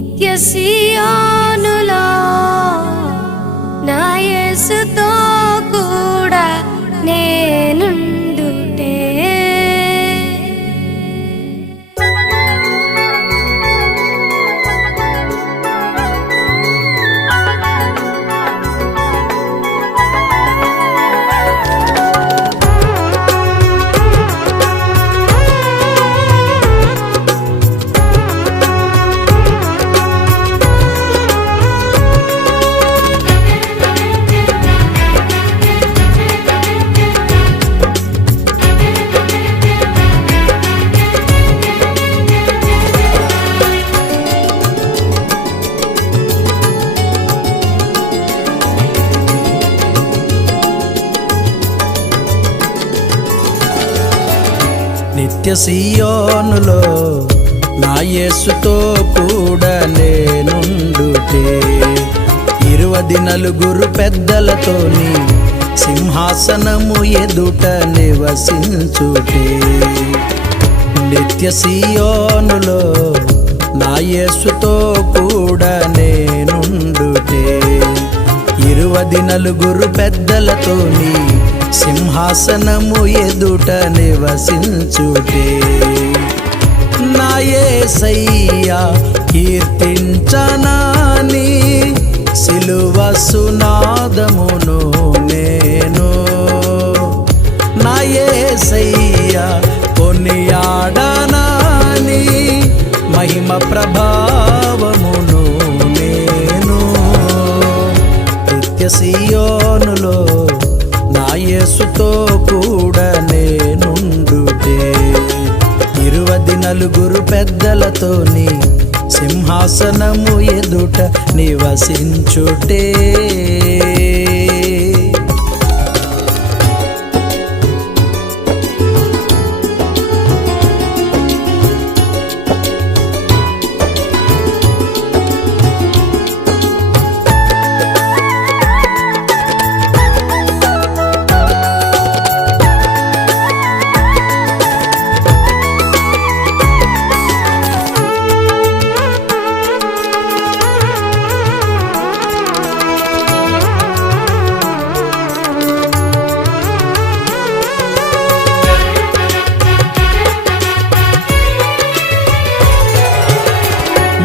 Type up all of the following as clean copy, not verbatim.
నిత్య సియోనులో నా యేసుతో కూడా నేనుండుటే. నిత్య సియోనులో నా యేసుతో కూడా నేనుండుటే. 24 పెద్దలతోని సింహాసనము ఎదుట నివసించుటే. నిత్య సియోనులో నా యేసుతో కూడా నేనుండుటే. 24 పెద్దలతోని సింహాసనము ఎదుట నివసించుటే. నా యేసయ్యా కీర్తించనాని సిలువ సునాదమును నేను. నా యేసయ్యా కొనియాడనాని మహిమ ప్రభావమును నేను. నిత్య సియోనులో నా యేసుతో కూడా నేనుండుటే. 24 పెద్దలతోని సింహాసనము ఎదుట నివసించుటే.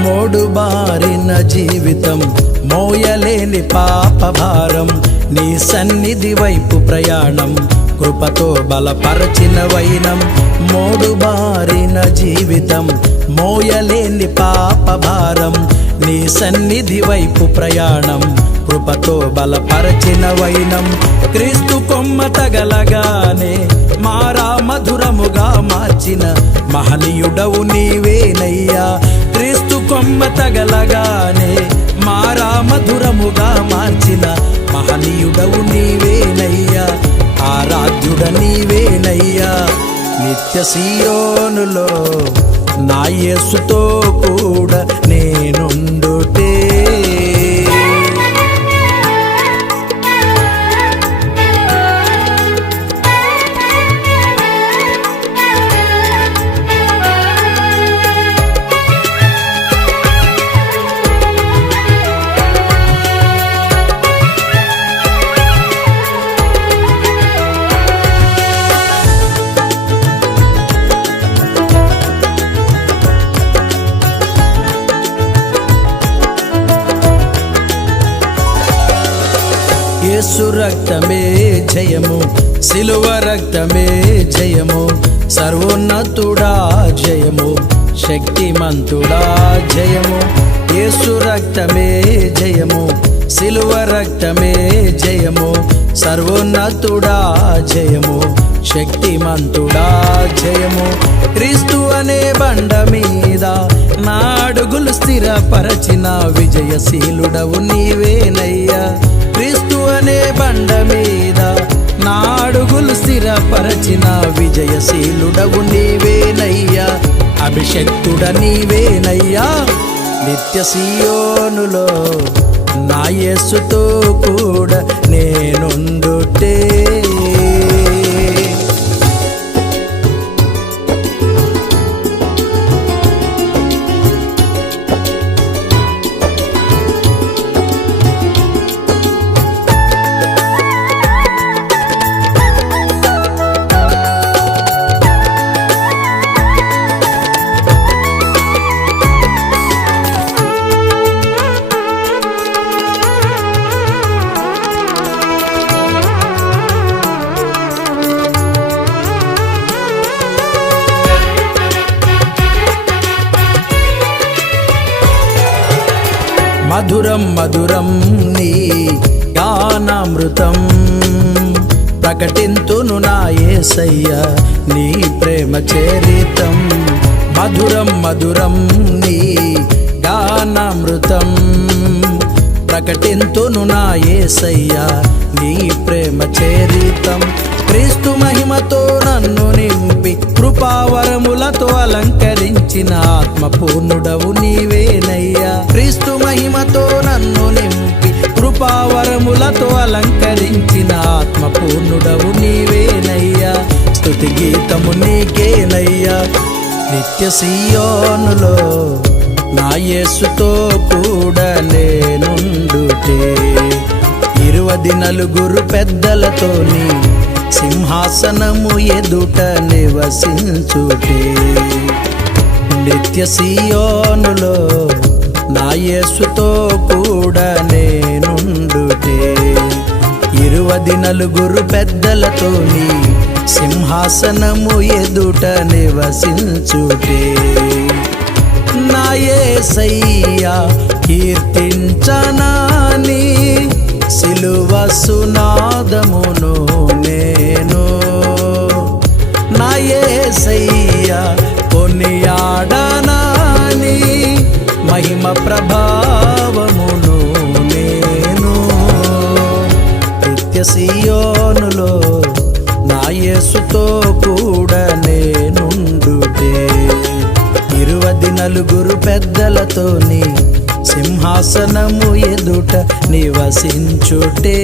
మోడుబారిన జీవితం మోయలేని పాపభారం నీ సన్నిధి వైపు ప్రయాణం కృపతో బలపరచిన వైనం. మోడుబారిన జీవితం మోయలేని పాపభారం నీ సన్నిధి వైపు ప్రయాణం కృపతో బలపరచిన వైనం. క్రీస్తు కొమ్మ తగలగానే మారా మధురముగా మార్చిన మహనీయుడవు నీవేనయ్యా. క్రీస్తు కొమ్మ తగలగానే మారా మధురముగా మార్చిన మహనీయుడవు నీవేనయ్యా. ఆరాధ్యుడ నీవేనయ్యా. నిత్య సియోనులో నా యేసుతో కూడా నేనుండుటే. యేసు రక్తమే జయము, సిలువ రక్తమే జయము, సర్వోన్నతుడా జయము, శక్తిమంతుడా జయము. యేసు రక్తమే జయము, సిలువ రక్తమే జయము, సర్వోన్నతుడా జయము, శక్తిమంతుడా జయము. క్రీస్తు అనే బండ మీద నా అడుగులు స్థిరపరచిన విజయశీలుడవు నీవేనయ్యా. క్రీస్తు అనే బండ మీద నా అడుగులు స్థిరపరచిన విజయశీలుడవు నీవేనయ్యా. అభిషక్తుడ నీవేనయ్యా. నిత్య సియోనులో నా యేసుతో కూడా నేనుండుటే. మధురం మధురం నీ గానామృతం ప్రకటింతును నా యేసయ్య నీ ప్రేమ చరితం మధురం మధురం నీ గానామృతం ప్రకటింతును నా యేసయ్య నీ ప్రేమ చరితం క్రీస్తు మహిమతో నన్ను నింపి కృపావరములతో అలంకరించిన ఆత్మపూర్ణుడవు నీవేనయ్యా క్రీస్తు మహిమతో నన్ను నింపి కృపావరములతో అలంకరించిన ఆత్మపూర్ణుడవు నీవేనయ్యా స్తుతి గీతము నీకేనయ్యా నిత్య సీయోనులో నా యేసుతో కూడా నేనుండుటే 24 పెద్దలతోని సింహాసనము ఎదుట నివసించుటే నిత్య సీయోనులో నా యేసుతో కూడా నేనుండుటే 24 పెద్దలతోని సింహాసనము ఎదుట నివసించుటే నా యేసయ్యా కీర్తించనాని సిలువ సునాదమును నేను నా యేసయ్యా కొనియాడనాని మహిమ ప్రభావమును నేను నిత్య సీయోనులో నా యేసుతో కూడా నేనుండుటే 24 పెద్దలతోని సింహాసనము ఎదుట నివసించుటే